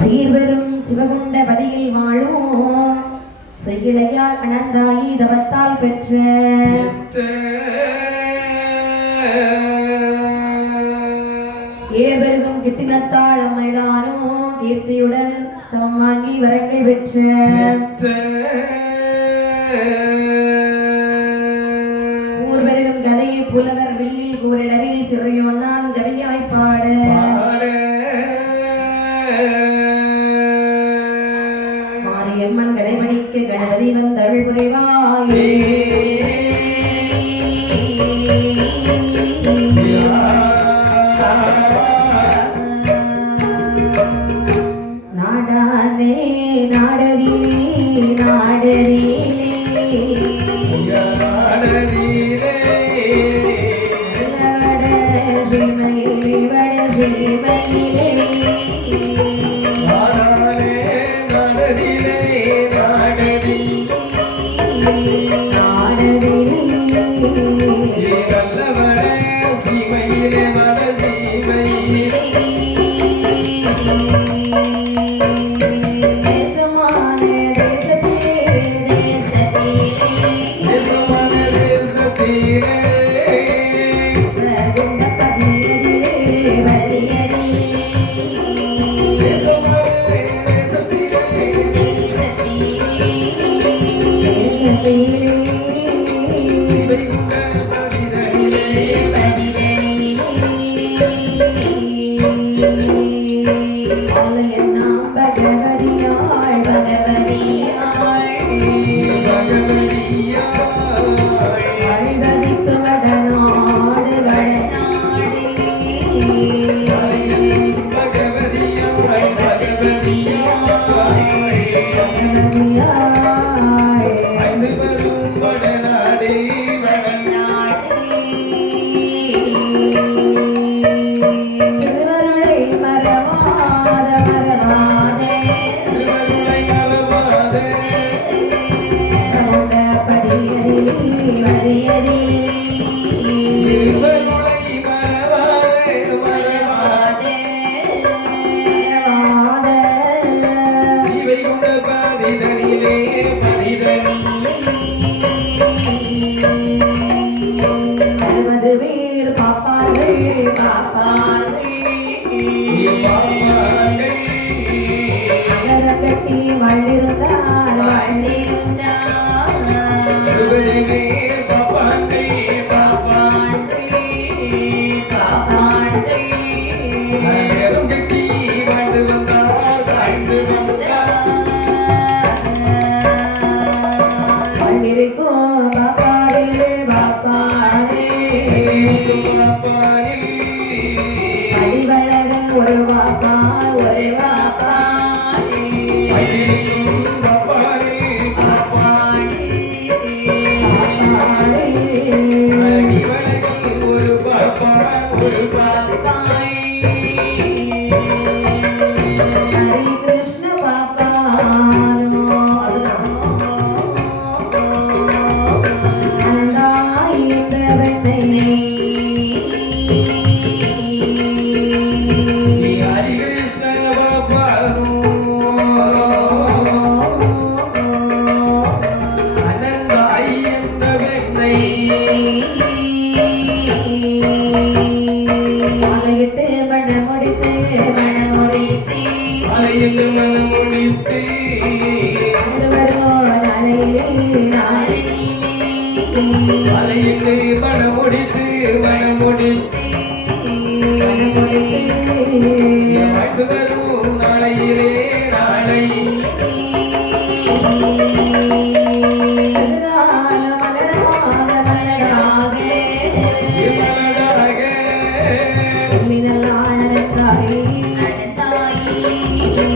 சீர்வரும் சிவகுண்ட பதியில் வாழும் செய்யிழையால் அனந்தாயி தவத்தால் பெற்ற ஏவருகும் கிட்டினத்தாள் அம்மைதானோ கீர்த்தியுடன் தவம் வாங்கி வரங்கள் பெற்ற பூர்வருகும் கதையை புலவர் வில்லில் கூறிடவே சிறையோன்னான் கவியாய் பாட மாரியம்மன் கதைபடிக்கு கணபதி வந்தருள் புரிவாயே நாடானே நாடரிலே நாடரிலே ஸ்ரீமயிலே வட ஸ்ரீமயிலே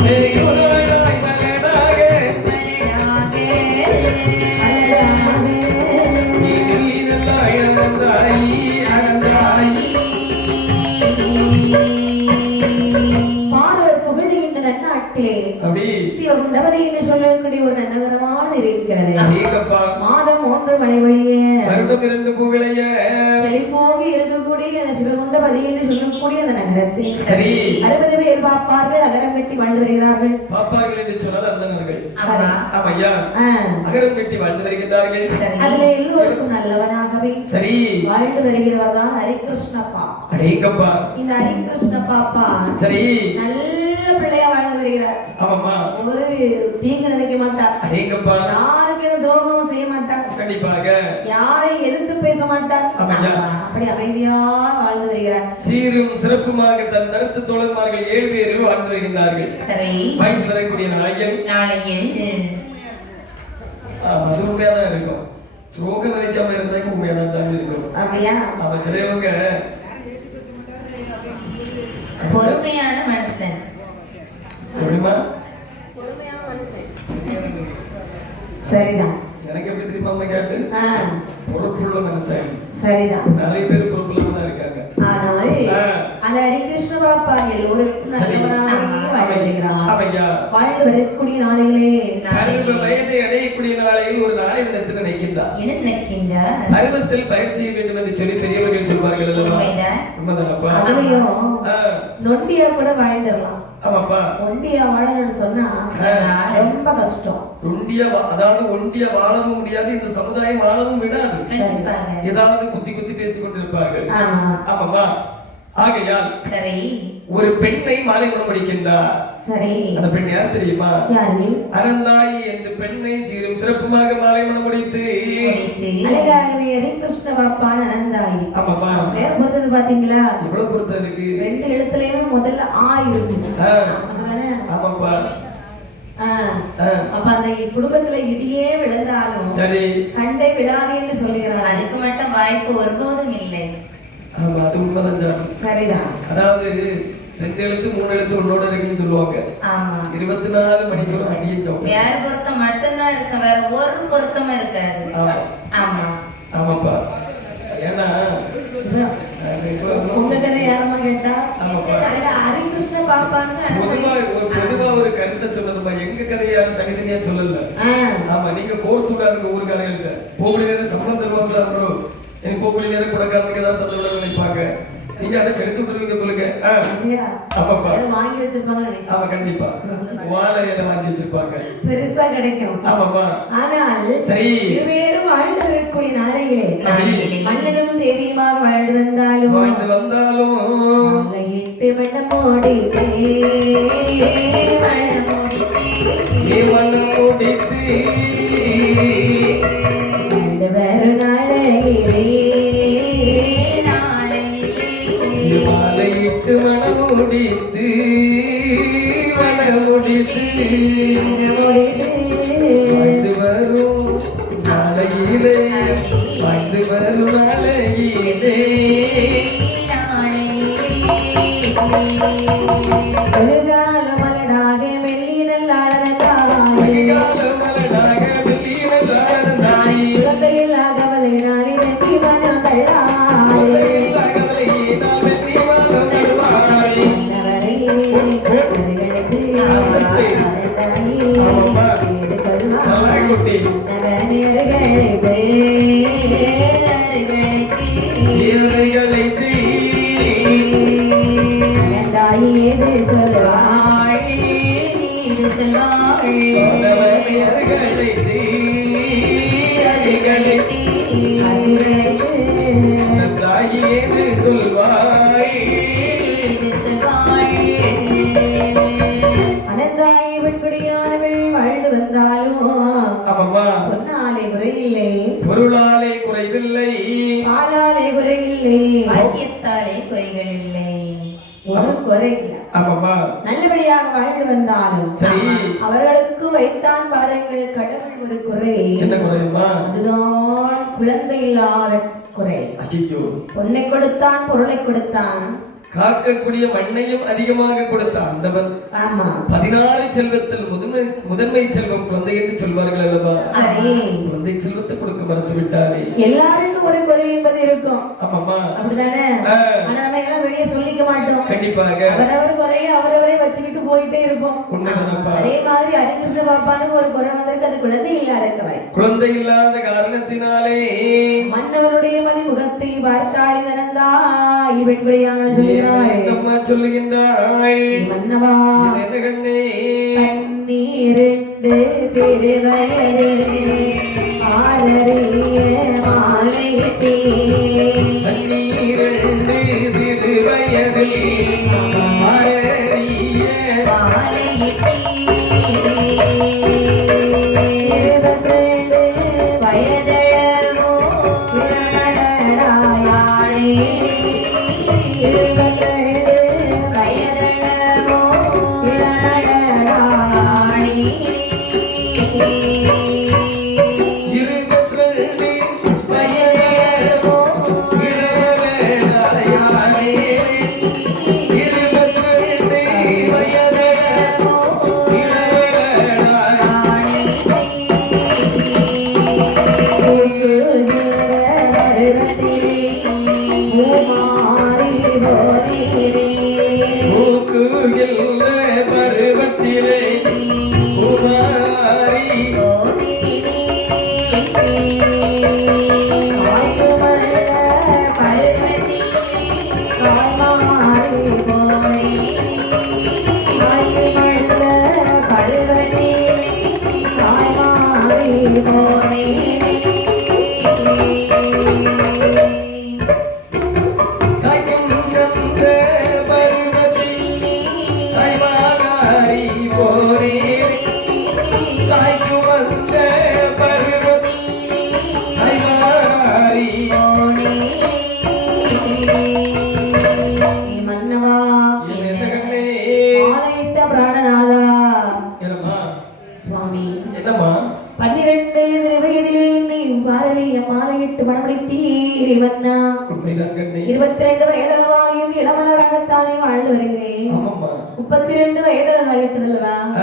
Hey அப்படி சிவகுண்டபதி என்று சொல்லக்கூடிய ஒரு நன்னகரமானது இருக்கிறது. அடேங்கப்பா. மாதம் 3 மலை வழியே வருடம் 2 பூவிளைய செழிப்போகி இருக்கக்கூடிய அந்த சிவகுண்டபதி என்று சொல்லக்கூடிய அந்த நகரத்தில் சரி 60 பேர் பாப்பார்கள் அகரம் கட்டி வாழ்ந்து வருகிறார்கள். பாப்பார்கள் என்று சொன்னால் அந்தணர்கள். சரி. ஆமையா அகரம் கட்டி வாழ்ந்து வருகின்றார்கள். அதுல எல்லோருக்கும் நல்லவனாகவே சரி வாழ்ந்து வருகிறவர் தான் ஹரிகிருஷ்ணப்பா. அடேங்கப்பா. இந்த ஹரிகிருஷ்ண பாப்பா சரி நல்ல பிள்ளையா வாழ்ந்து வருகிறார். ஆமாம்மா. ஒரு தீங்கு நினைக்க மாட்டார். அடேங்கப்பா. யாருக்கு எந்த துரோகமும் செய்ய மாட்டார். கண்டிப்பாக யாரை எதிர்த்து பேச மாட்டார். அப்படி அமைதியா வாழ்ந்து வருகிறார். சீரும் சிறப்புமாக தன் கருத்து தோழர்மார்கள் 7 பேர் வாழ்ந்து வருகின்றார்கள். சரி வாழ்ந்து வரக்கூடிய நாளையில் அது உண்மையாதான் இருக்கும். துரோகம் நினைக்காம இருந்தாக்க உண்மையாதான் தான் இருக்கும். அப்படியா? அவ சிலவங்க பொறுமையான மனுஷன். எப்படிமா? சரிதான். எனக்கு எப்படி தெரியுமா அம்மா கேட்டு பொறுப்புள்ள மனுஷன். சரிதான். நிறைய பேர் பொறுப்புள்ளவங்க தான் இருக்காங்க. ஆனால் அந்த ஹரிகிருஷ்ண பாப்பா எல்லோருக்கும் நல்லவனாகவே வாழ்ந்து வருகிறார். வாழ்ந்து வரக்கூடிய நாளிலே வயதை அடையக்கூடிய நாளையில் ஒரு நாளை தினத்தில் நினைக்கின்றார். என்ன நினைக்கின்றார்? பருவத்தில் பயிற்சி செய்ய வேண்டும் என்று சொல்லி பெரியவர்கள் சொல்வார்கள் அல்லவா? உண்மைதானப்பா? அதுலயும் நொண்டியா கூட வாழ்ந்துடலாம். ஆமாப்பா. ஒண்டியா வாழணும்னு சொன்னா ரொம்ப கஷ்டம். அதாவது ஒண்டியா வாழவும் முடியாது, இந்த சமுதாயம் வாழவும் விடாது. ஏதாவது குத்தி குத்தி பேசிக் கொண்டிருப்பார்கள். ஆமாப்பா. ஆகையால் சரி ஒரு பெண்ணை மாலை முடிக்கின்றார். சரி அந்த பெண் யார் தெரியுமா? யாரு? அனந்தாயி என்ற பெண்ணை சீரும் சிறப்புமாக மாலை முடித்து அழகாகவே ஹரிகிருஷ்ண பாப்பான அனந்தாயி. ஆமாப்பா. பேர் பொறுத்தது பாத்தீங்களா? எவ்வளவு பொறுத்த இருக்கு? 2 எழுத்துலயுமே முதல்ல ஆ இருக்கு. அப்படிதானே? ஆமாப்பா. அப்ப அந்த குடும்பத்துல இடியே விழுந்தாலும் சரி சண்டை விழாதேன்னு சொல்லுகிறார். அதுக்கு மட்டும் வாய்ப்பு ஒருபோதும் இல்லை. ஆமா அது உண்மைதான் சார். சரிதான். அதாவது 2 எழுத்து 3 எழுத்து உன்னோட இருக்குன்னு சொல்லுவாங்க. ஆமா 24 மணிக்கு அடியே சவுண்ட். வேற பொருத்தம் மட்டும்தான் இருக்கு, வேற ஒரு பொருத்தமும் இருக்காது. ஆமா ஆமா ஆமாப்பா. ஏன்னா உங்க கதை யாரமா கேட்டா ஆமாப்பா ஹரிகிருஷ்ண பாப்பான்னு பொதுவா ஒரு கருத்தை சொன்னதுப்பா. எங்க கதையை யாரும் தனித்தனியா சொல்லல. ஆமா நீங்க கோர்த்து விடாதுங்க ஊருக்காரங்கள்ட்ட. போகலி நேரம் சம்பளம் தருவாங்களா ப்ரோ? எனக்கு போகலி நேரம் கொடுக்காரனுக்கு ஏதாவது தந்து விட நினைப்பாங்க. நீங்க அதை கெடுத்து விட்டுருவீங்க போலுங்க. ஆமாப்பா வாங்கி வச்சிருப்பாங்க. ஆமா கண்டிப்பா வாழையில வாங்கி வச்சிருப்பாங்க, பெருசா கிடைக்கும். ஆமாப்பா. ஆனால் சரி இருவேறும் வாழ்ந்து வரக்கூடிய நாளையிலே மன்னனும் தேவியுமாக வாழ்ந்து வந்தாலும் இட்டு மண்ண மூடித்தே வேறு நாளையிலே மாலையிட்டு மனமுடித்து வாழ்ந்து வரும் நாளையிலே வாழ்ந்து வரும் நாளையிலே அழுகால மலடாக மெல்லி நல்லாளனாய் குழந்தையில்லா கவலை நாளை வெற்றி மனம் தள்ளாய் பொருளாலே குறைவில்லை, பாலாலே குறையில்லை, பாக்கியத்தாலே குறைகள் இல்லை. ஒரு குறை இல்லை. நல்லபடியாக வாழ்ந்து வந்தாலும் சரி அவர்களுக்கு வைத்தான் பாருங்கள் கடவுள் ஒரு குறை. என்ன குறைமா? அதுதான் குழந்தை இல்லாத குறை. பொன்னை கொடுத்தான், பொருளை கொடுத்தான், காக்கக்கூடிய மண்ணையும் அதிகமாக கொடுத்த ஆண்டவன். ஆமா 16 செல்வத்தில் முதன்மை செல்வம் குழந்தை என்று சொல்வார்கள் அல்லவா? சரி குழந்தை செல்வத்தை கொடுக்க மறுத்து விட்டாரே. எல்லாருக்கும் ஒரு குறை என்பது இருக்கும். ஆமாமா அப்படிதானே? ஆனா நம்ம எல்லாம் வெளியே சொல்லிக்க மாட்டோம். கண்டிப்பாக அவரவர் குறைய அவரவரே வச்சுக்கிட்டு போயிட்டே இருப்போம். உண்மைதானப்பா. அதே மாதிரி ஹரிகிருஷ்ண பாப்பானுக்கு ஒரு குறை வந்திருக்கு. அது குழந்தை இல்லாத குறை. குழந்தை இல்லாத காரணத்தினாலே மன்னவனுடைய மதிமுகத்தை பார்த்தாளி தனந்தாய் பெண்குடியான சொல்கிறாய். என்னம்மா சொல்லுகின்றாய் மன்னவா என்ன கண்ணே பன்னிரண்டு திருவயதில் ஆரறிய மாலையிட்டே பன்னிரண்டு திருவயதில் ஆரறிய மாலையிட்டே 22 வயதளவோ இளநடையாளே. 22 வயதளவோ இளநடையாளே. 22 வயதளவோ இளவயதாயாளே. 22 வயதளவோ இளவயதாயாளே. மூக்குகின்ற பருவத்திலே குமாரி காய்க்கும் அந்த பருவத்தில் கைவாரி போரேரி. காய்க்கும் அந்த பருவத்தில் கைவாரி மன்னவா என்ன கண்ணே மாலையிட்ட பிராணநாதா என்னம்மா சுவாமி என்னம்மா 12 வயதிலே என்னை பாரதிய மாலையிட்டு மணமுடித்தீர் மன்னா. உண்மைதான் கண்ணே 22 வயதளவாயும் இளமலடாகத்தானே வாழ்ந்து வருகிறேன். ஆமாம்மா 32 வயதளவாயிட்டதல்லவா? ஆ,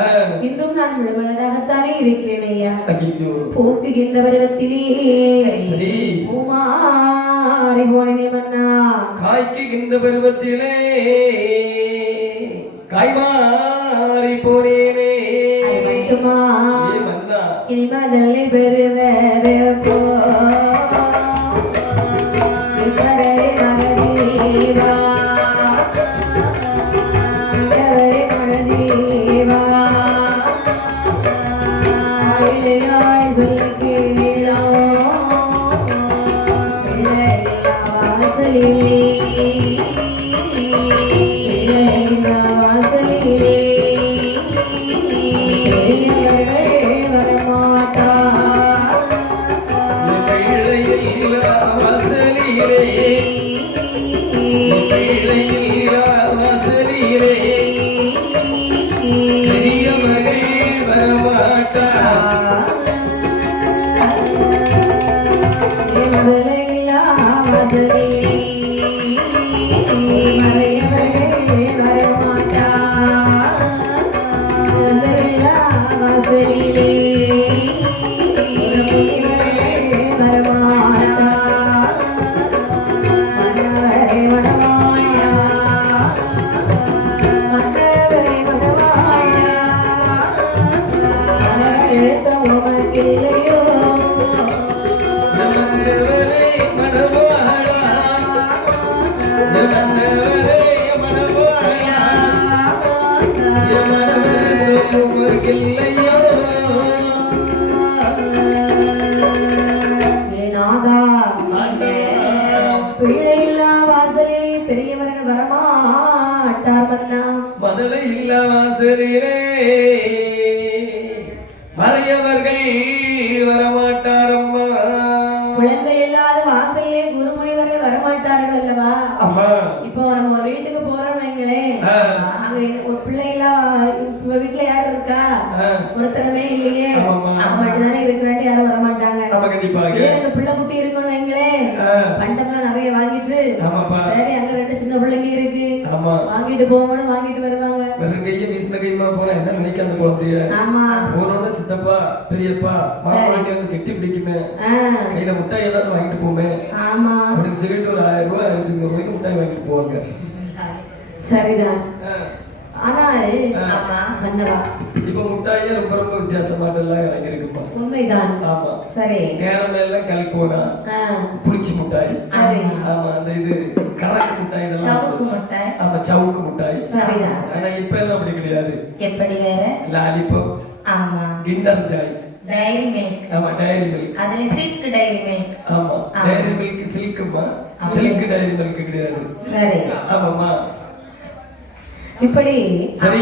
இன்றும் நான் இளமலடாகத்தானே இருக்கிறேன் ஐயா. ஐயோ போக்குகின்ற பருவத்திலே சரி பூமாரி போனே மன்னா. காய்க்குகின்ற பருவத்திலே காய்மாறி போனேனே. அது மட்டுமா ஏ மன்னா இனிமதல்லை பெறுவது போ ஈஸ்வரே மகதேவா ஆண்டவரே மகதேவா ஆயிழையாய் சொல்லுகிறீரோ பிள்ளையில்லா வாசலிலே பிள்ளையில்லா வாசலிலே பெரியவர்கள் வரமாட்டார். பிள்ளையில்லா வாசலிலே பிள்ளையில்லா வாசலிலே பெரிய மகள் வரமாட்டார். எவ்வளையில்லா வாசலிலே மறையவர்கள் வரமாட்டார். எவ்வளையில்லா வாசலிலே முனிவர்கள் வரமாட்டார். மன்னவரை வடவாழா மன்னவரை வடவாழா மலரழுத்தம் உமக்கில்லையோ மன்னவரே மணவாளா மன்னவரே மணவாளா உமக்கில்லையோ ஏனாதா பிள்ளையில்லா வாசலிலே பெரியவர்கள் வரமாட்டார் மன்னா. மதுளை இல்ல வாசலிலே மறையவர்கள் வரமாட்டாரம்மா. குழந்தை இல்லாத வாசலிலே குருமுனிவர்கள் வரமாட்டார்கள் அல்லவா? அம்மா இப்போ நம்ம ஒரு வீட்டுக்கு போறோம்னு வைங்களேன், ஆ, அங்க ஒரு பிள்ளைகளா இப்ப வீட்டுல யாரு இருக்கா? ஆ, ஒருத்தரமே இல்லையே. ஆமாம்மா. மட்டும்தானே இருக்கிறாண்டி யாரும் வரமாட்டாங்க. ஆமா கண்டிப்பாக இதே ரெண்டு பிள்ளை குட்டி இருக்குன்னு வைங்களேன், ஆ, பண்டம்லாம் நிறைய நிறைய வாங்கிட்டு ஆமாப்பா சரி அங்க 2 சின்ன பிள்ளைங்க இருக்கு ஆமா வாங்கிட்டு போவோம்னு வாங்கிட்டு வருவாங்க. வெறும் கையை வீசின கையுமா போனா என்ன நினைக்க அந்த குழந்தைய ஆமா போனோட சித்தப்பா பெரியப்பா வாங்கி வந்து கெட்டி பிடிக்குமே கையில முட்டாய் ஏதாவது வாங்கிட்டு போமே ஆமா அப்படின்னு சொல்லிட்டு ஒரு 1000 ரூபாய் 1500 முட்டாய் வாங்கிட்டு போவாங்க. சரிதான். ஆனால் மன்னவா இப்ப முட்டாயே ரொம்ப ரொம்ப வித்தியாசமானதெல்லாம் இறங்கிருக்குப்பா. உண்மைதான். ஆமா சரி நேரம் எல்லாம் கல்கோனா புளிச்சி முட்டாய் சரி ஆமா அந்த இது கரக்கு முட்டாய் சவுக்கு முட்டாய் ஆமா சவுக்கு முட்டாய் சரிதான். ஆனா இப்ப எல்லாம் அப்படி கிடையாது. எப்படி வேற லாலிபாப் ஆமா கிண்டர் ஜாய் டைரி மில்க் ஆமா டைரி மில்க் அதுல சில்க் டைரி மில்க் ஆமா டைரி மில்க் சில்க்மா சில்க் டைரி மில்க் கிடையாது. சரி ஆமாமா இப்படி சரி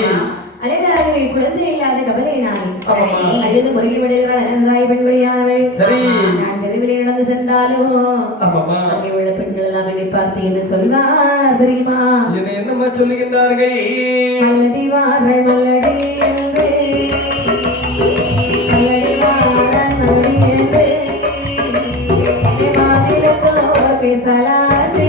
அழகாகவே குழந்தை இல்லாத கவலையினாலே சரி அழுது முருகி விடுகிறாள் அனந்தாய் பெண்களியானவள். சரி நான் தெருவிலே நடந்து சென்றாலும் ஆமாமா அங்கே உள்ள பெண்கள் எல்லாம் என்னை பார்த்து என்ன சொல்வார் தெரியுமா? என்ன என்னமா சொல்லுகின்றார்கள்? மல்லடி வாரள் மல்லடி என்று மல்லடி வாரள் மல்லடி என்று மாநிலத்தோர் பேசலாசே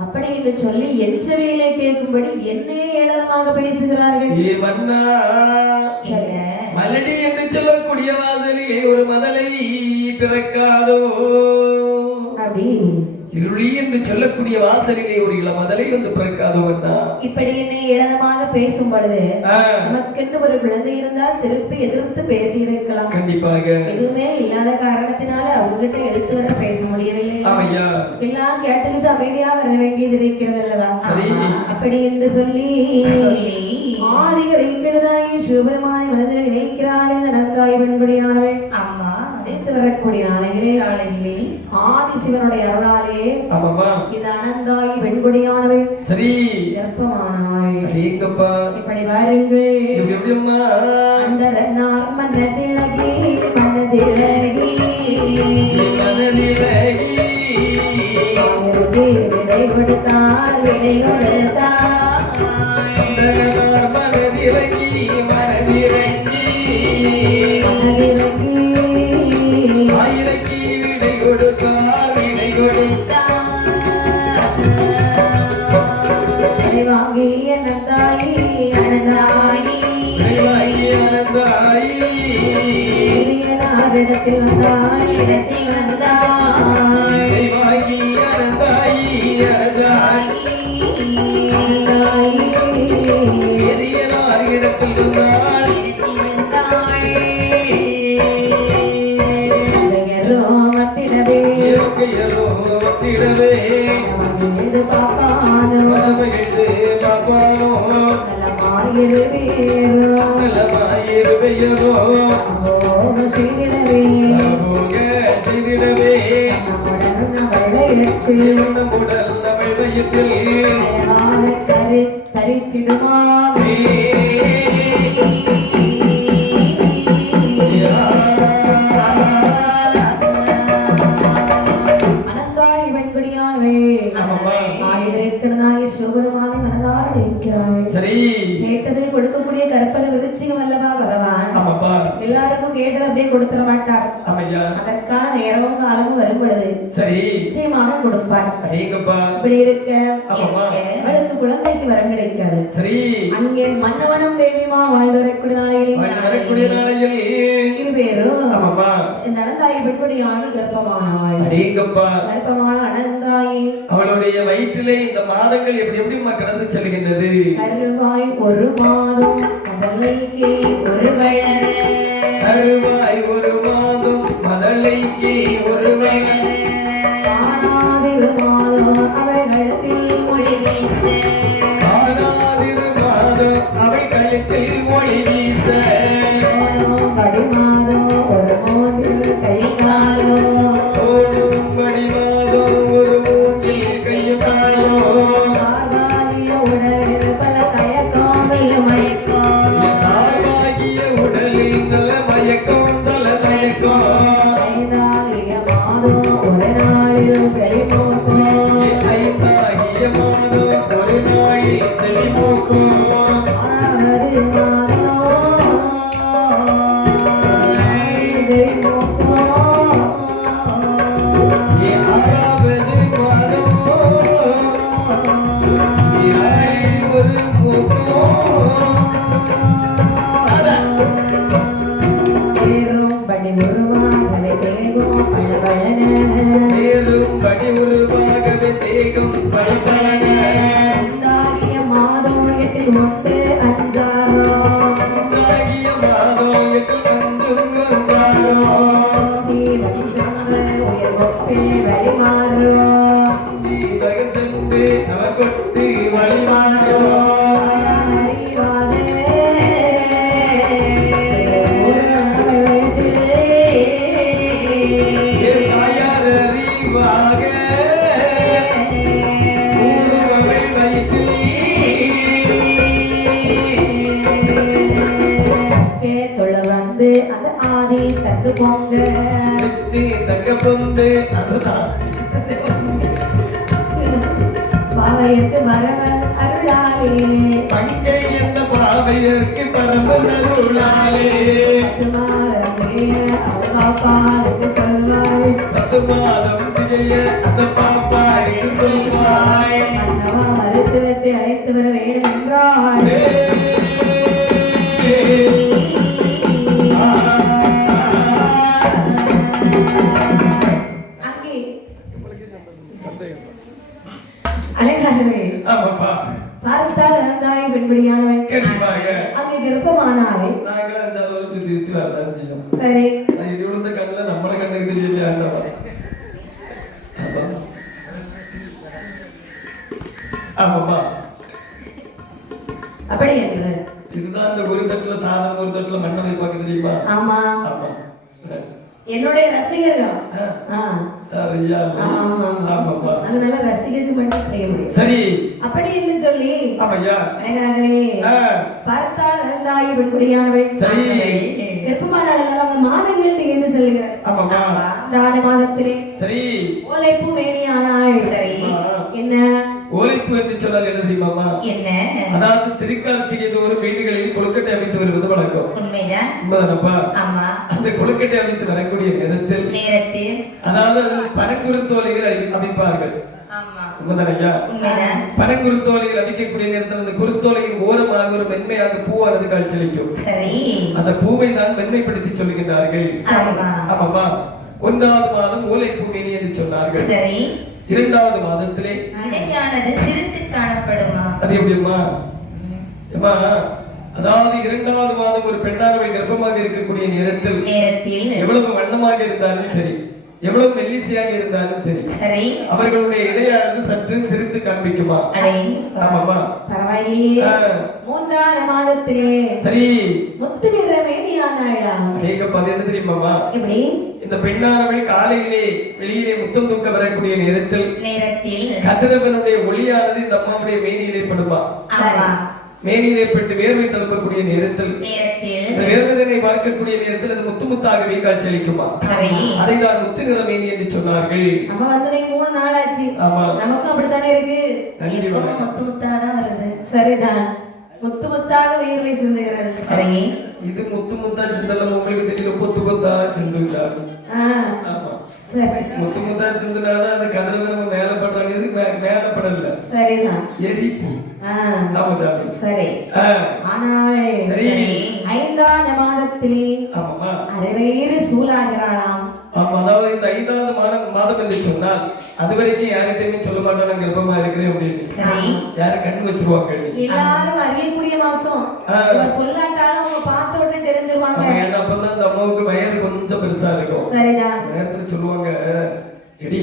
அப்படின்னு சொல்லி என் செவியிலே கேட்கும்படி என்னே ஏளனமாக பேசுகிறார்கள். மலடி என்று சொல்லக்கூடிய வாசலிலே ஒரு மதலை பிறக்காதோ அப்படி இருளி என்று சொல்லக்கூடிய வாசலிலே ஒரு இளமதலை வந்து பிறக்காதோ அண்ணா. இப்படி என்னை ஏளனமாக பேசும் பொழுது நமக்கென்று ஒரு குழந்தை இருந்தால் திருப்பி எதிர்த்து பேசி இருக்கலாம். கண்டிப்பாக எதுவுமே இல்லாத காரணத்தினால அவங்க கிட்ட எதிர்த்து வர பேச முடியவில்லை. எல்லாம் கேட்டுக்கிட்டு அமைதியா வர வேண்டியது இருக்கிறது அல்லவா? அப்படி என்று சொல்லி ஆதிகரைதாய் சிவபெருமானை மனதில் நினைக்கிறாள் இந்த நந்தாய் பெண்குடியானவள். அம்மா நினைத்து வரக்கூடிய நாளையிலே ஆதி சிவனுடைய அருளாலே இந்த அனந்தாய் பெண்குடியானவள் சரி கர்ப்பமானாள். இப்படி வாருங்கள் அந்த மனதிலகி மனதிலகி விடை கொடுத்தார் விடை கொடுத்தார் மனதிலகி மனதிலகி மனதிலகி விடை கொடுத்தார் விடை கொடுத்தார் வாங்கி அனந்தாயி அனந்தாயி அனந்தாயி இடத்தில் வந்தாய் இடத்தில் வந்தாய் வாங்கி அனந்தாயி அனந்தாயி எரியனார் இடத்தில் வந்தாய் மத்திடவே மத்திடவே பாப்பானோ பாப்பானோ நலமாயிருவேரோ செய்திடவே நம்முடல் நம்மை வயிற்றில் அழகான தரித்திடுமாவே அனந்தாய் வெண்குடியானவே ஆதிரேக்கனாய் சிவபெருமானை மனதார இருக்கிறாய். சரி, கேட்டதை கொடுக்கக்கூடிய கற்பக விருச்சிகம் அல்லவா பகவான். ஆமாப்பா, எல்லாருக்கும் கேட்டதை அப்படியே கொடுத்துட மாட்டார். ஆமையா, அதற்கான நேரமும் காலமும் வரும் பொழுது சரி நிச்சயமாக கொடுப்பார். ஐயங்கப்பா, இப்படி இருக்க ஆமாப்பா, அவளுக்கு குழந்தைக்கு வரம் கிடைக்காது. சரி, அங்கே மன்னவனம் தேவிமா வாழ்ந்து வரக்கூடிய நாளையில் இருபேரும் ஆமாப்பா, இந்த அனந்தாயி பெண்படியான கர்ப்பமானாள். ஐயங்கப்பா, கர்ப்பமான அனந்தாயி அவளுடைய வயிற்றிலே இந்த மாதங்கள் எப்படி எப்படிமா கடந்து செல்கின்றது? கருவாய் ஒரு மாதம் மதலைக்கு ஒரு வளர கருவாய் ஒரு மாதம் மதலைக்கு ஒரு வளர காணாதிரு மாதம் அவள் கழுத்தில் மொழி வீச காணாதிரு மாதம் அவள் கழுத்தில் மொழி வீச படி மாதம் ஒரு மோதில் கை காலும் ஓடும் படி மாதம் ஒரு மூங்கில் கை காலும் சார்பாகிய உடலில் பல தயக்கம் மயக்கம் சார்பாகிய உடலில் நல்ல மயக்கம் தல தயக்கம் ஐந்தாகிய மாதம் ஒரு நாளில் செழிப்போக்கும் ஐந்தாகிய மாதம் ஒரு நாளில் செழிப்போக்கும் ஆறாவது மாதம் செழிப்போக்கும் ஆறாவது மாதம் ஒரு சேரும்படி உருவாகவே தேகும் பழபழன சேரும்படி உருவாகவே தேகம் பலபலன உண்டாகிய மாதம் எட்டில் ஒன்று அஞ்சாரம் உண்டாகிய மாதம் எட்டில் அஞ்சும் வந்தாரம் சீவடி சென்ற உயர் ஒப்பே வழிமாறும் தீபக சென்று அவர் கொட்டு வழிமாறும் வந்து அந்த ஆதி தக்கு பொங்க தக்க பொந்து அதுதான் பாவையற்கு வரவல் அருளாலே அங்கே எந்த பாவையற்கு பரவல் அருளாலே அவள் பாப்பாவுக்கு சொல்வாள் 10 மாதம் விஜய அந்த பாப்பாய்க்கு சொல்வாய் மன்னவா மருத்துவத்தை அழைத்து வர வேண்டும் என்றாள். அங்கே அழகாகவே ஆமாப்பா, பார்த்தால் அனந்தாய் பெண்படியானவன் கண்டிப்பாக அங்கே கர்ப்பமானாவே. நாங்களும் அந்த அளவு சுத்தி சுத்தி வரதான் செய்யும். சரி, இடி விழுந்த கண்ணுல நம்மள கண்ணுக்கு தெரியல ஆண்டவா. ஆமாப்பா, அப்படி என்று இதுதான் இந்த ஒரு தட்டுல சாதம் ஒரு தட்டுல மண்ணை வைப்பாங்க தெரியுமா? ஆமா, ஆமா, என்னுடைய ரசிகர்கள். ஐயா, ஆமாப்பா, அதனால ரசிகருக்கு மட்டும் செய்ய முடியும். சரி, அப்படி என்று சொல்லி ஆமையா, அழகாகவே பார்த்தால் அனந்தாய் பெண்படியானவள் சரி, கர்ப்பமானாள் அவங்க மாதங்கள் திகழ்ந்து செல்கிறது. ஆமாப்பா, ஆடி மாதத்திலே சரி, ஓலைப்பூ மேனியானாள். சரி, என்ன ஓலைப்பூ என்று சொன்னால் என்ன தெரியுமாமா? என்ன? அதாவது திருக்கார்த்திகை தோறும் வீடுகளில் கொழுக்கட்டை அமைத்து வருவது வழக்கம். உண்மைதான். உண்மைதானப்பா? ஆமா. அந்த கொழுக்கட்டை அமைத்து வரக்கூடிய நேரத்தில் அதாவது அதில் பனங்குருத்தோலைகள் அமைப்பார்கள். ஆமா. உண்மைதானையா? உண்மைதான். பனங்குருத்தோலைகள் அமைக்கக்கூடிய நேரத்தில் அந்த குருத்தோலையின் ஓரமாக ஒரு மென்மையாக பூவானது காட்சியளிக்கும். சரி. அந்த பூவை தான் மென்மைப்படுத்தி சொல்லுகின்றார்கள். ஆமாப்பா. 1வது மாதம் ஓலைப்பூ மேனி என்று சொன்னார்கள். சரி. 2வது மாதத்திலே இடையானது சிறுத்து காணப்படுமா? அது எப்படிமா? ஏமா, அதாவது 2வது மாதம் ஒரு பெண்ணானவள் கர்ப்பமாக இருக்கக்கூடிய நேரத்தில் எவ்வளவு வண்ணமாக இருந்தாலும் சரி, எவ்வளவு மெல்லிசையாக இருந்தாலும் சரி, சரி, அவர்களுடைய இடையானது சற்று சிரித்து காண்பிக்குமா? ஆமாமா. பரவாயில்லையே. 3ஆம் மாதத்திலே சரி முத்து நிற மேனியானாளா. நீங்க என்ன தெரியுமாமா? எப்படி? இந்த பெண்ணானவள் காலையிலே வெளியிலே முத்தம் தூக்க வரக்கூடிய நேரத்தில் கதிரவனுடைய ஒளியானது இந்த அம்மாவுடைய மேனியிலே படுமா. மேனியிலே பட்டு வேர்வை தழும்பக்கூடிய நேரத்தில் இந்த வேர்வைதனை பார்க்கக்கூடிய நேரத்தில் அது முத்து முத்தாகவே காட்சியளிக்குமா. அதைதான் முத்து நிற மேனி என்று சொன்னார்கள். நம்ம வந்து 3 நாள் ஆச்சு. ஆமா, நமக்கும் அப்படித்தானே இருக்கு. முத்து முத்தாதான் வருது. சரிதான், முத்து முத்தாக வேர்வை சிந்துகிறது. சரி, இது முத்து முத்தா சிந்தல உங்களுக்கு தெரியல, கொத்து கொத்தா சிந்துச்சாங்க. ஆமா, சரி, முத்து முத்தா சிந்துனாதான் அது கதிரவன் மேல படுறாங்க. இது மேல படல. சரிதான், எரிப்பு. சரி, ஆனால் சரி 5ஆம் மாதத்திலே அரைவேறு சூழாகிறாளாம். ஆமா, அதாவது இந்த 5ஆவது மாதம் என்று சொன்னால் அது வரைக்கும் யார்கிட்டயுமே சொல்ல மாட்டா நான் கர்ப்பமா இருக்கிறேன் அப்படின்னு. யாரும் கண்ணு வச்சிருவாங்க. எல்லாரும் அறியக்கூடிய மாசம். சொல்லாட்டாலும் அவங்க பார்த்த உடனே தெரிஞ்சிருவாங்க. ஏன்னா அப்பதான் அந்த அம்மாவுக்கு வயது கொஞ்சம் பெருசா இருக்கும். சரிதான், நேரத்துல சொல்லுவாங்க, எடி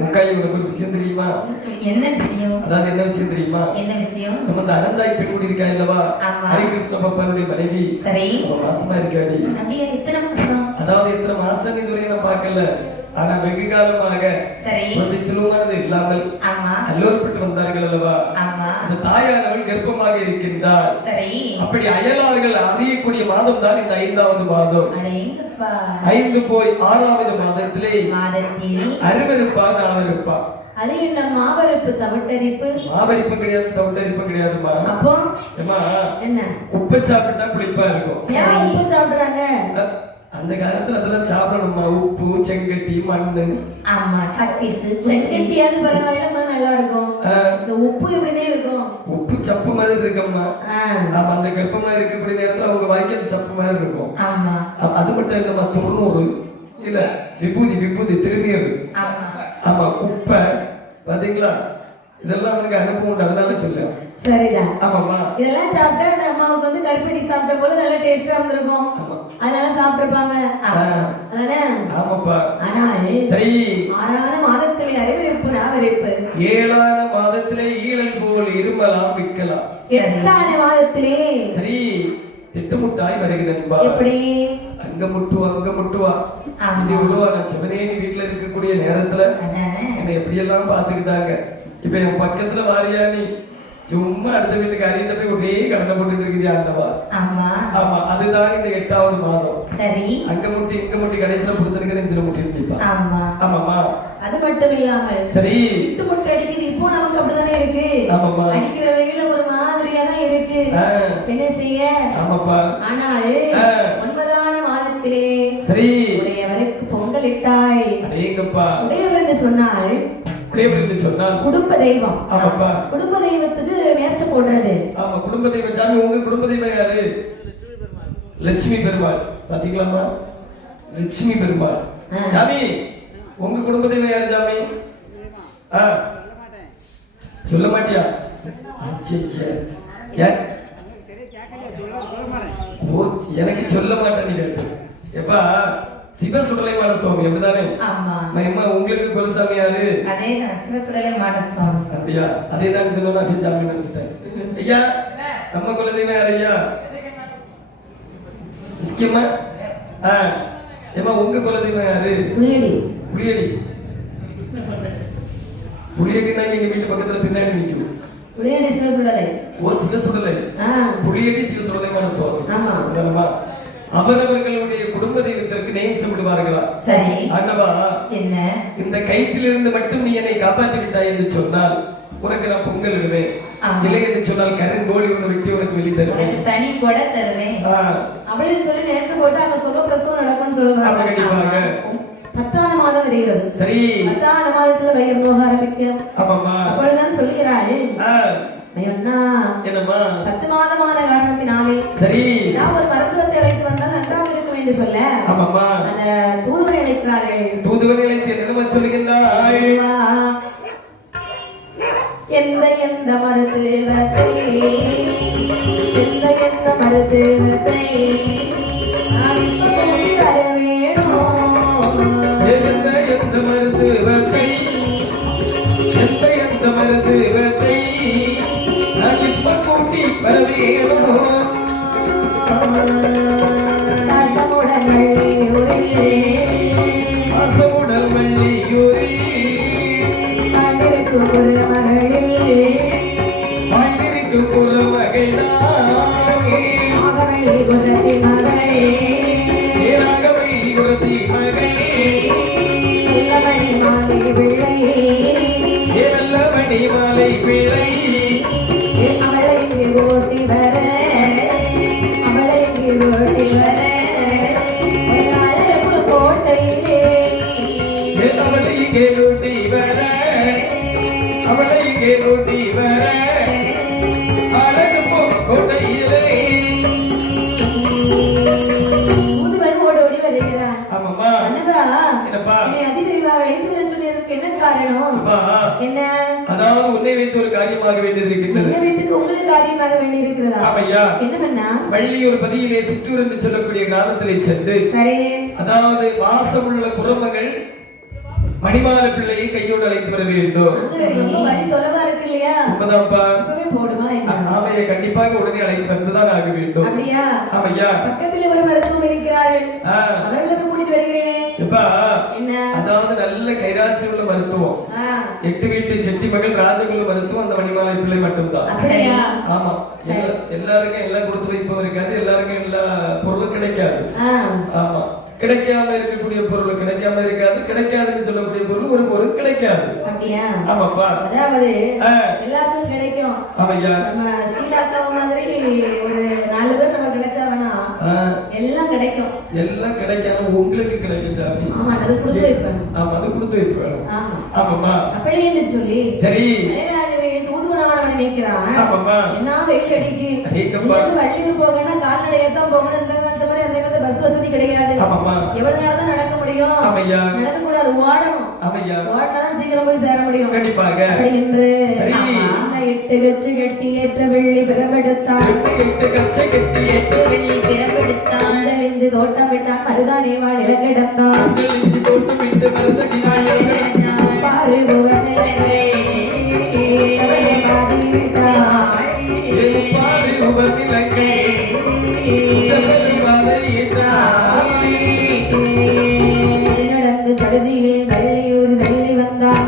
முக்காய் உனக்கு ஒரு விஷயம் தெரியுமா? என்ன விஷயம்? அதாவது என்ன விஷயம் தெரியுமா? என்ன விஷயம்? நம்ம இந்த அனந்தாய் பெண்குடி இருக்கா இல்லவா, ஹரிகிருஷ்ண பப்பாருடைய மனைவி. சரி, மாசமா இருக்காடி. அப்படியே எத்தனை மாசம்? அதாவது எத்தனை மாசம் இதுவரை நான் பார்க்கல. ஆனா வெகு காலமாக வந்து சிலுவானது இல்லாமல் அல்லோற்பட்டு வந்தார்கள் அல்லவா. அந்த தாயானவள் கர்ப்பமாக இருக்கின்றார். அப்படி அயலார்கள் அறியக்கூடிய மாதம் தான் இந்த 5ஆவது மாதம். 5 போய் 6ஆவது மாதத்திலே அருவருப்பா நாவருப்பா. அது என்ன மாவரிப்பு தவிட்டரிப்பு? மாவரிப்பு கிடையாது, தவிட்டரிப்பு கிடையாதுமா. அப்போ என்ன? உப்பு சாப்பிட்டா புளிப்பா இருக்கும். உப்பு சாப்பிடுறாங்க அந்த காலத்துல அதெல்லாம் சாப்பிடணுமா. உப்பு, செங்கட்டி, மண்ணு. ஆமா, சப்பீஸ் செங்கட்டியாவது பரவாயில்ல, நல்லா இருக்கும். இந்த உப்பு எப்படினே இருக்கும். உப்பு சப்பு மாதிரி இருக்கம்மா. ஆமா, அந்த கர்ப்பமா இருக்கக்கூடிய நேரத்துல அவங்க வாய்க்கு அது சப்பு மாதிரி இருக்கும். ஆமா, அது மட்டும் இல்லம்மா, 90 இல்ல விபூதி திருநீர். ஆமா, குப்பை பாத்தீங்களா, இதெல்லாம் அவனுக்கு அனுப்ப உண்டு. அதனால சொல்ல. சரிதான், ஆமாமா, இதெல்லாம் சாப்பிட்டா அந்த அம்மாவுக்கு வந்து கருப்பட்டி சாப்பிட்ட போல நல்ல டேஸ்டா இருந்திருக்கும். அதனால சாப்பிட்டுருப்பாங்க. அதானே? ஆமாப்பா. ஆனால் சரி 6ஆம் மாதத்திலே அருவருப்பு நாவருப்பு. 7ஆம் மாதத்திலே ஈழல் போல் இருமலாம் விக்கலாம். 8ஆம் மாதத்திலே சரி திட்டுமுட்டாய் வருகிறன்பா. எப்படி? அங்க முட்டுவா அப்படி உள்ளவா. நான் சிவனேனி வீட்டுல இருக்கக்கூடிய நேரத்துல என்னை எப்படி எல்லாம் பாத்துக்கிட்டாங்க. இப்ப என் பக்கத்துல வாரியா நீ சும்மா அடுத்த வீட்டுக்கு அறியிட்ட போய் ஒரே கடனை போட்டுட்டு இருக்குது ஆண்டவா. ஆமா, அதுதான் இந்த 8ஆவது மாதம். சரி, அங்க முட்டி இங்க முட்டி கடைசியில புருஷனுக்கு நெஞ்சில முட்டி நிப்பா. ஆமாமா, அது மட்டும் இல்லாமல் சரி இட்டு முட்டை அடிக்குது. இப்போ நமக்கு அப்படிதானே இருக்கு. ஆமாமா, அடிக்கிற வெயில ஒரு மாதிரியா தான் இருக்கு. என்ன செய்ய? ஆமாப்பா. ஆனால் 9ஆம் மாதத்திலே சரி உடையவருக்கு பொங்கல் இட்டாய். அடேங்கப்பா, உடையவர் என்று சொன்னால் குடும்ப தெய்வம். ஆமாப்பா, குடும்ப தெய்வத்துக்கு நேர்ச்சை போடுறது. ஆமா, குடும்ப தெய்வம். சாமி, உங்க குடும்ப தெய்வம் யாரு? லட்சுமி பெருமாள். பாத்தீங்களாமா, லட்சுமி பெருமாள். சாமி, உங்க குடும்ப தெய்வம் யாரு சாமி? சொல்ல மாட்டியா? எனக்கு சொல்ல மாட்டேன். எப்பா சிவசுடலைமான சுவாமி அப்படிதானே? ஆமா, உங்களுக்கு குலசாமி யாரு? அதேதான், சிவசுடலைமான சுவாமி. அப்படியா? அதேதான் சொன்னா அதே சாமி நினைச்சிட்டேன். ஐயா, நம்ம குலதெய்வம் யாரு ஐயா? முக்கியமா ஏமா உங்க குலதெய்வம் யாரு? புளியடி. புளியடினா எங்க வீட்டு பக்கத்துல பின்னாடி நிக்கும். புளியடி சிவசுடலை. ஓ, சிவசுடலை. புளியடி சிவசுடலைமான சுவாமி. ஆமா, அவரவர்களுடைய குடும்ப தெய்வத்திற்கு நேம்ஸ் விடுவார்களா? சரி ஆண்டவா, என்ன இந்த கயிற்றிலிருந்து மட்டும் நீ என்னை காப்பாற்றி விட்டாய் என்று சொன்னால் உனக்கு நான் பொங்கல் இடுவேன். இல்லை என்று சொன்னால் கருங்கோழி ஒன்று வெட்டி உனக்கு வெளி தருவேன், தனி கூட தருவேன் அப்படின்னு சொல்லி நேற்று போட்டு அங்க சுகப்பிரசவம் நடக்கும்னு சொல்லுவாங்க. கண்டிப்பாங்க. 10ஆம் மாதம் வருகிறது. சரி, 10ஆம் மாதத்துல வயிறு நோக ஆரம்பிக்கும். ஆமாமா, அப்பொழுதுதான் சொல்கிறாள் என்னம்மா 10 மாதமான காரணத்தினாலே சரி நான் ஒரு மருத்துவத்தை அழைத்து வந்தால் நன்றாக இருக்கும் என்று சொல்ல. ஆமாமா, அந்த தூதுவரை அழைக்கிறார்கள். தூதுவரை அழைத்து என்னமா சொல்லுகின்றாய்? எந்த மருத்துவத்தை வர வேணும். எந்த மருத்துவத்தை பாசமுடன் வள்ளியூரில் பாசமுடன் வள்ளியூரில் ஆண்டிருக்கும் ஒரு மகளில் ஆண்டிருக்கும் ஒரு மகள்தானே ஆகவள்ளி குரத்தி மகள் ஏராகவள்ளி குரத்தி மகள் நல்லமணி மாலை பிள்ளை நல்லமணி மாலை பிள்ளை அவளை இங்கே ஓட்டி வர அவளை இங்கே ஓட்டி வர கோட்டையிலே அவளை இங்கே கூட்டி வர அவளை இங்கே கூட்டி வர அழகு கோட்டையிலே முதுவன் ஓடி ஓடி வருகிறான். ஆமாம்மா அண்ணா, என்னப்பா என்னை அதிவிரைவாக அழைத்து வர சொன்னதற்கு என்ன காரணம்? அப்பா என்ன அதாவது உன்னை வைத்து ஒரு காரியமாக வேண்டியது இருக்கின்றது என்ன வைத்துக்கு உங்களுக்கு காரியமாக வேண்டி இருக்கிறதா? ஆமையா என்ன பண்ணா? வள்ளியூர் பதியிலே சிற்றூர் என்று சொல்லக்கூடிய கிராமத்திலே சென்று சரி, அதாவது வாசமுள்ள குரமகள் மணிமால பிள்ளையை கையோடு அழைத்து வர வேண்டும். அங்க ரொம்ப வழி தொலைவா இருக்கு இல்லையா? உண்மைதான்ப்பா. இப்பவே போடுமா என்ன? ஆமையை கண்டிப்பாக உடனே அழைத்து வந்துதான் ஆக வேண்டும். அப்படியா? ஆமையா. பக்கத்தில் ஒரு மருத்துவம் இருக்கிறார்கள். ஆ. அவர்களை போய் கூட்டிட்டு வருகிறேனே. எப்பா என்ன? அதாவது நல்ல கைராசி உள்ள மருத்துவம். ஆ. 8 வீட்டு செட்டி மகள் ராஜகுல மருத்துவம் அந்த மணிமாலை பிள்ளை மட்டும்தான். அப்படியா? ஆமா. எல்லாருக்கும் எல்லாம் கொடுத்து வைப்பவன் இருக்காது, எல்லாருக்கும் எல்லா பொருளும் கிடைக்காது. ஆ. ஆமா. கிடைக்காம இருக்கக்கூடிய பொருள் கிடைக்காம இருக்காது, கிடைக்காதுன்னு சொல்லக்கூடிய பொருள் ஒரு பொருள் கிடைக்காது. அப்படியா? ஆமாப்பா. அதாவது எல்லாருக்கும் கிடைக்கும். ஆமையா. நம்ம சீலாக்காவ மாதிரி ஒரு 4 பேர் நம்ம கிடைச்சாவனா எல்லாம் கிடைக்கும். எல்லாம் கிடைக்காம உங்களுக்கு கிடைக்கும் சாமி. ஆமா, அது கொடுத்து வைப்பேன். ஆமா, அது கொடுத்து வைப்பேன். ஆமா. ஆமாம்மா. அப்படியே சொல்லி சரி தூதுவனவனை நினைக்கிறான். ஆமாம்மா. என்ன வெயில் அடிக்கு. அடிக்கப்பா. வள்ளியூர் போகணும்னா கால்நடையா தான் போகணும். இந்த காலத்து மாதிரி அந்த காலத்து பஸ் வசதி கிடையாது. ஆமாம்மா. எவ்வளவு நேரம் தான் நடக்க முடியும்? ஆமையா. நடக்க கூடாது, ஓடணும். ஆமையா. ஓடினாதான் சீக்கிரம் போய் சேர முடியும். கண்டிப்பாக. அப்படி என்று சரி. 8 கச்சு கட்டி ஏற்ற வெள்ளி பிரமெடுத்தான். 8 கச்சை கட்டி ஏற்ற வெள்ளி பிறப்பெடுத்தான். இஞ்சி தோட்டம் விட்டான் அதுதான் வாழ் இலக்கிடத்தான். தோட்டம் விட்டு மருந்தடினாள் பாரு புவனை பாதி விட்டான். பாரு உபதிலங்கை நடந்து சடுதியில் வள்ளியூர் வெள்ளி வந்தான்.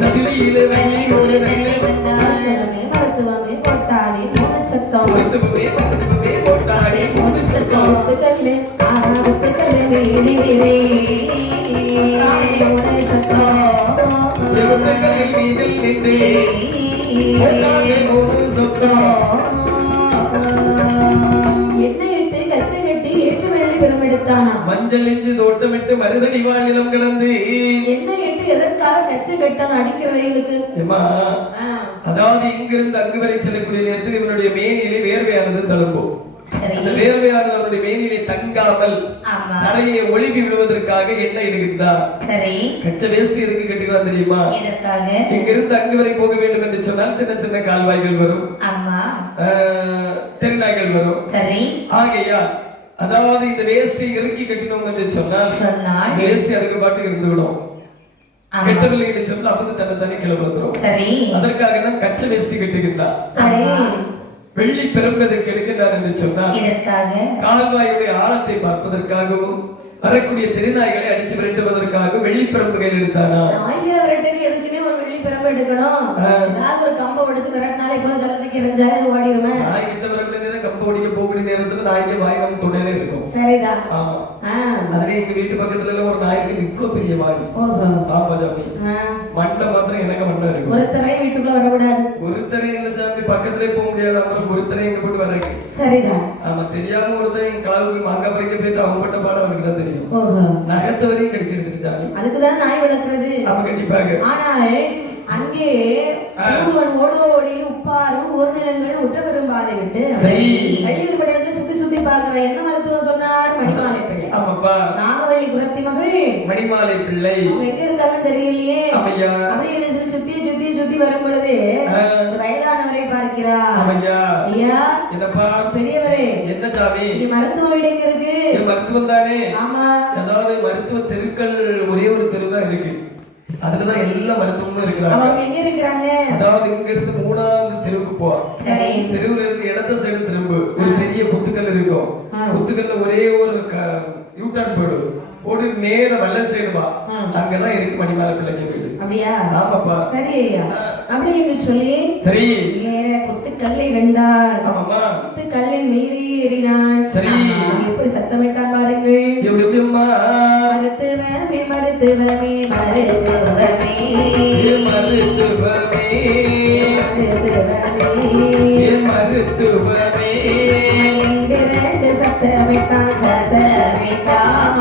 சதிலையிலே வெள்ளி ஒரு வெள்ளி மருத்துவமே மருத்துவமே போட்டானே மூணச்சத்தம். மருத்துவமே போட்டானே மூணு சத்தம். ஒத்துக்கல்லு ஒத்துக்கல்லு நீரிலே சத்தம். எழுத்துக்களில் நீதில் நின்று போட்டானே மூணு சத்தம். எண்ணெய் இட்டு கச்சை கட்டி ஏற்று வெள்ளி பெருமெடுத்தானா. மஞ்சள் இஞ்சி தோட்டமிட்டு மருதடி வாழிலம் கிடந்து எண்ணெய் இட்டு எதற்காக கச்சை கட்டான் அடிக்கிற வெயிலுக்கு? அதாவது இங்கிருந்து அங்கு வரை செல்லக்கூடிய நேரத்தில் இவனுடைய மேனியிலே வேர்வையானது தழும்பும். அந்த வேர்வையானது அவருடைய மேனியிலே தங்காமல் நிறைய ஒழுகி விடுவதற்காக எண்ணெய் இடுகின்றார். சரி. கச்ச வேஷ்டி எதுக்கு கட்டுகிறான் தெரியுமா? எதற்காக? இங்கிருந்து அங்கு வரை போக வேண்டும் என்று சொன்னால் சின்ன சின்ன கால்வாய்கள் வரும், தெருநாய்கள் வரும். சரி. ஆகையா அதாவது இந்த வேஷ்டி இறக்கி கட்டினோம் என்று சொன்னால் வேஷ்டி அதுக்கு பாட்டு இருந்து விடும். கெட்டவில்லை என்று சொன்னால் அப்படி தன்னை தனி கிளம்புறோம். சரி. அதற்காக தான் கச்ச வேஷ்டி கட்டுகின்றார். சரி. வெள்ளி பெரும்பதற்கு எடுக்கின்றார் என்று சொன்னால் கால்வாயுடைய ஆழத்தை பார்ப்பதற்காகவும் வரக்கூடிய திருநாய்களை அடிச்சு விரட்டுவதற்காக வெள்ளி பெரும்பு கையில் எடுத்தாரா? எதுக்குன்னே ஒரு வெள்ளி பெரும்பு எடுக்கணும். ஒரு கம்பை உடைச்சு விரட்டினாலே இப்போ கல்லத்துக்கு எரிஞ்சாலே அது ஓடிடுமே. நாய் கிட்ட வரக்கூடிய நேரம் கம்பை ஒடிக்க போகக்கூடிய நேரத்துல நாய்க்கு வாய் நம்ம துணையில இருக்கும். சரிதான். ஆமா. அதுல எங்க வீட்டு பக்கத்துல ஒரு நாய்க்கு இவ்வளவு பெரிய வாய். ஆமா ஜாமி. மண்டை மாத்திரம் எனக்கு மண்டை இருக்கு. ஒருத்தரே வீட்டுக்குள்ள வரக்கூடாது. ஒருத்தரே இல்ல ஜாமி, பக்கத்திலே போக முடியாது. அப்புறம் ஒருத்தரே எங்க போட்டு வராங்க. சரிதான். ஆமா, தெரியாம ஒருத்தன் களவுக்கு மாங்காய் பறிக்க போயிட்டு அவன் பட்ட பாடம் அவனுக்கு தான் தெரியும். நகத்து வரையும் கடிச்சிருச்சு ஜாமி. அதுக்குதான் நாய் வளர்க்கறது. ஆமா, கண்டிப்பாக. ஆனால் அங்கே ஓடோடி உப்பாறு ஊர் நிலங்கள் உற்ற பெரும் பாதை விட்டு வள்ளியூர் பட்டணத்தை சுத்தி சுத்தி பார்க்கிறேன். என்ன மருத்துவம் சொன்னார்? மணிமாலை பிள்ளை. ஆமாப்பா. நாகவள்ளி குரத்தி மகள் மணிமாலை பிள்ளை. எங்க இருக்காங்கன்னு தெரியலையே. அப்படின்னு சொல்லி சுத்தி சுத்தி சுத்தி வரும் பொழுது வயதானவரை பார்க்கிறார். ஐயா, என்னப்பா பெரியவரே, என்ன சாமி மருத்துவ வீடு எங்க இருக்கு? மருத்துவம் தானே. ஆமா. அதாவது மருத்துவ தெருக்கள் ஒரே ஒரு தெரு தான் இருக்கு. அதுலதான் எல்லா மருத்துவமும் இருக்கிறாங்க. அவங்க எங்க இருக்கிறாங்க? அதாவது இங்க இருந்து 3வது தெருவுக்கு போ. சரி. தெருவுல இருந்து இடத்த சைடு திரும்பு. ஒரு பெரிய புத்துக்கல் இருக்கும். புத்துக்கல்ல ஒரே ஒரு யூட்டர்ன் போடு நேர வல்ல சைடு வா. அங்கதான் இருக்கு மணிமால பிள்ளைங்க வீடு. அப்படியா? ஆமாப்பா. சரி ஐயா. அப்படி என்று சொல்லி சரி நேர புத்துக்கல்லை கண்டார். ஆமாம்மா. புத்துக்கல்லின் மீறி ஏறினார். சரி. எப்படி சத்தமிட்டான் பாருங்கள். எப்படி எப்படிம்மா? மருத்துவமே மருத்துவமே மருத்துவமே மருத்துவமே மருத்துவமே ரெண்டு சத்தமிட்டான் சத்தமிட்டான்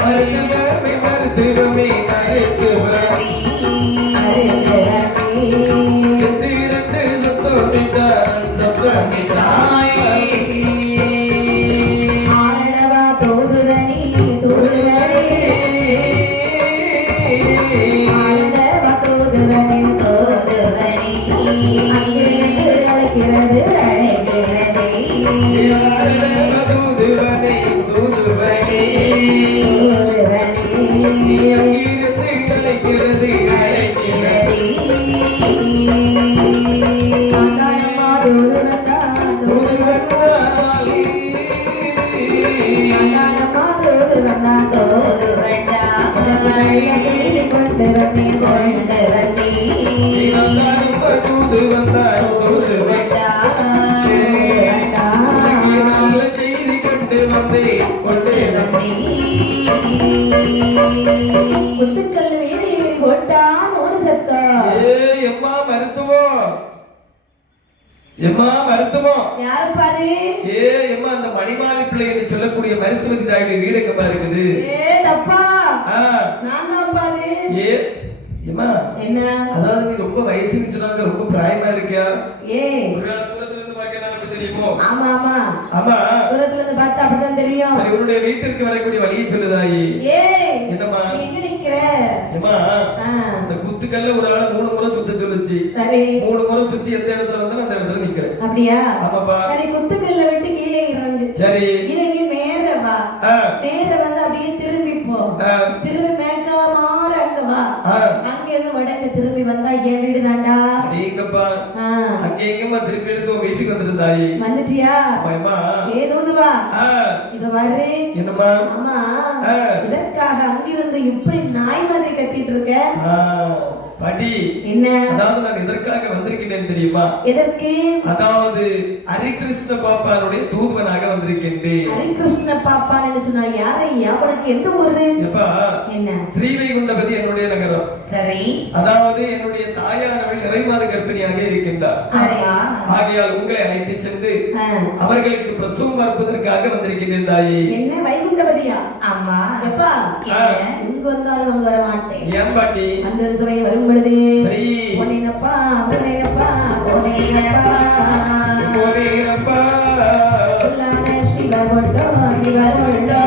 மருத்துவமே மருத்துவமே மருத்துவமே புத்துக்கல் மீது ஏறி போட்டான் ஒரு சத்தம். எம்மா மருத்துவம் எம்மா மருத்துவம் யாரு பாரு? எம்மா அந்த மணிமாலை பிள்ளை என்று சொல்லக்கூடிய மருத்துவதி தாயுடைய வீடு எங்கம்மா இருக்குது? தப்பா நான் தான் பாரு. எம்மா என்ன? அதாவது நீ ரொம்ப வயசுன்னு சொன்னாங்க, ரொம்ப பிராயமா இருக்கியா? ஒரு தூரத்துல இருந்து பார்க்க எனக்கு தெரியுமோ? ஆமா ஆமா ஆமா, தூரத்துல இருந்து பார்த்தா அப்படிதான் தெரியும். சரி, உன்னுடைய வீட்டிற்கு வரக்கூடிய வழியை சொல்லுதாயி. என்னம்மா எங்க நிக்கிற? எம்மா இந்த குத்துக்கல்ல ஒரு ஆளு 3 முறை சுத்த சொல்லுச்சு. சரி, 3 முறை சுத்தி எந்த இடத்துல வந்தாலும் அந்த இடத்துல நிக்கிறேன். அப்படியா? ஆமாப்பா. சரி, குத்துக்கல்ல விட்டு கீழே இறங்கு. சரி, இறங்கி நேர வா. நேர வந்து அப்படியே திரும்பி போ. திரும்பி மேற்கா மாற அங்க வா. அங்க இருந்து வடக்கு திரும்பி வந்தா என் வீடு தான்டா. அடேங்கப்பா. அங்க எங்கம்மா திரும்பி எடுத்து உன் வீட்டுக்கு வந்துட்டாய்? வந்துட்டியா? ஆமாம்மா. ஏதோதுவா. இத பாரு. என்னம்மா? அம்மா இதற்காக அங்கிருந்து இப்படி நாய் மாதிரி கத்திட்டு இருக்க? படி. என்ன? அதாவது நான் எதற்காக வந்திருக்கிறேன் தெரியுமா? எதற்கு? அதாவது ஹரிகிருஷ்ண பாப்பானுடைய தூதுவனாக வந்திருக்கின்றேன். ஹரிகிருஷ்ண பாப்பான் என்று சொன்னா யாரையா? உனக்கு எந்த ஊரு? எப்பா? என்ன? ஸ்ரீவைகுண்டபதி என்னுடைய நகரம். சரி. அதாவது என்னுடைய தாயானவள் நிறைமாத கர்ப்பிணியாக இருக்கின்றார். சரியா? ஆகையால் உங்களை அழைத்து சென்று அவர்களுக்கு பிரசவம் பார்ப்பதற்காக வந்திருக்கின்றேன் தாயே. என்ன வைகுண்டபதியா? ஆமா. எப்பா? இங்க வந்தாலும் அங்க வர மாட்டேன். ஏன் பாட்டி? அந்த சமயம் வரும் பொழுது சரி போனேனப்பா போனேனப்பா போனேனப்பா போனேனப்பா உள்ளான சிவகொண்டோ சிவகொண்டோ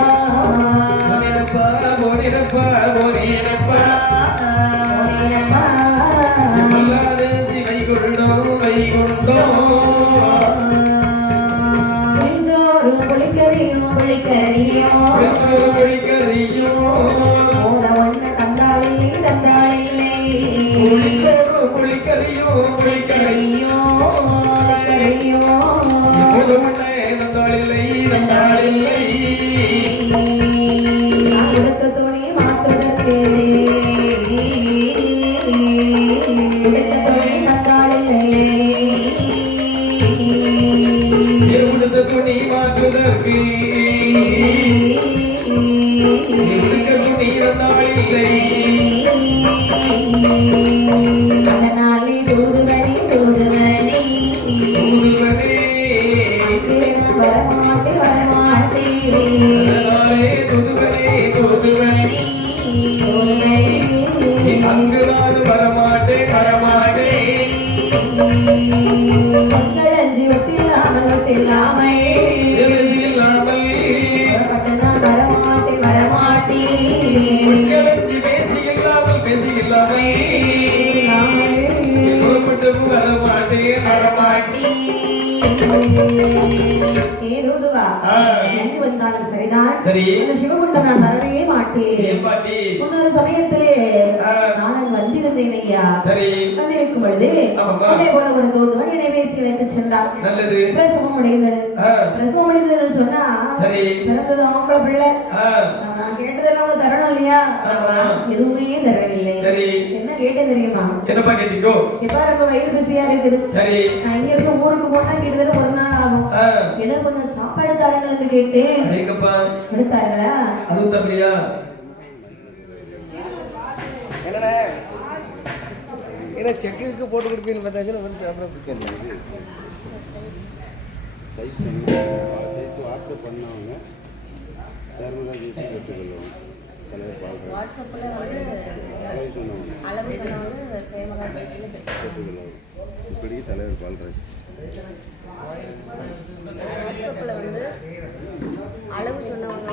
போனேனப்பா போனேனப்பா போனேனப்பா போனேனப்பா உள்ளான சிவைகுண்டோ வைகுண்டோ புளிச்சோறு புளிக்கறியும் புளிக்கறியும் புளிச்சோறு புளிக்கறியும் போன ஒண்ணு தந்தாளில்லை தந்தாளில்லை புளிச்சோறு புளிக்கறியும் புளிக்கறியும் புளிக்கறியும் போன ஒண்ணு தந்தாளில்லை தந்தாளில்லை நான் கொடுத்த துணி மாத்துவதற்கு கொடுத்த துணி தந்தாளில்லை கொடுத்த துணி மாற்றுவதற்கு அதனாலே தூதுவனே தூதுவனே வரமாட்டே வரமாட்டே அங்குதான் வரமாட்டே வரமாட்டே மக்களஞ்சி ஒட்டில்லாமல் ஒட்டில்லாமல் வரமாட்டே வரமாட்டே வந்தாலும் சரிதான். சரி, சிவகுண்டம் நான் வரவே மாட்டேன். இன்னொரு சமயத்திலே நானும் வந்தேன் ஐயா. சரி. வந்திருக்கும் பொழுது அதே போல ஒரு தூதுவன் என்னை பேசி வைத்து சென்றான். நல்லது. பிரசவம் முடிந்தது. பிரசவம் முடிந்ததுன்னு சொன்னா சரி பிறந்தது ஆம்பளை பிள்ளை. நான் கேட்டதெல்லாம் அவங்க தரணும் இல்லையா? எதுவுமே தரவில்லை. சரி. என்ன கேட்டேன் தெரியுமா? என்னப்பா கேட்டீங்கோ? இப்ப ரொம்ப வயிறு பிஸியா இருக்குது. சரி. நான் இங்க இருந்து ஊருக்கு போனா கிட்டத்தட்ட ஒரு நாள் ஆகும். எனக்கு கொஞ்சம் சாப்பாடு தாருங்கன்னு கேட்டேன். எடுத்தார்களா? அதுவும் தரலையா? என்னடா செக்குக்கு போட்டு கொடுப்பீங்கன்னு பார்த்தாச்சுன்னா அப்புறம் பிடிக்கல வாட்ஸ்அப் பண்ணவங்க வாட்ஸ்அப்பில் அளவு சொன்னவங்க இப்படிக்கு தலைவர் பால்ராஜ் வாட்ஸ்அப்பில் வந்து அளவு சொன்னவங்க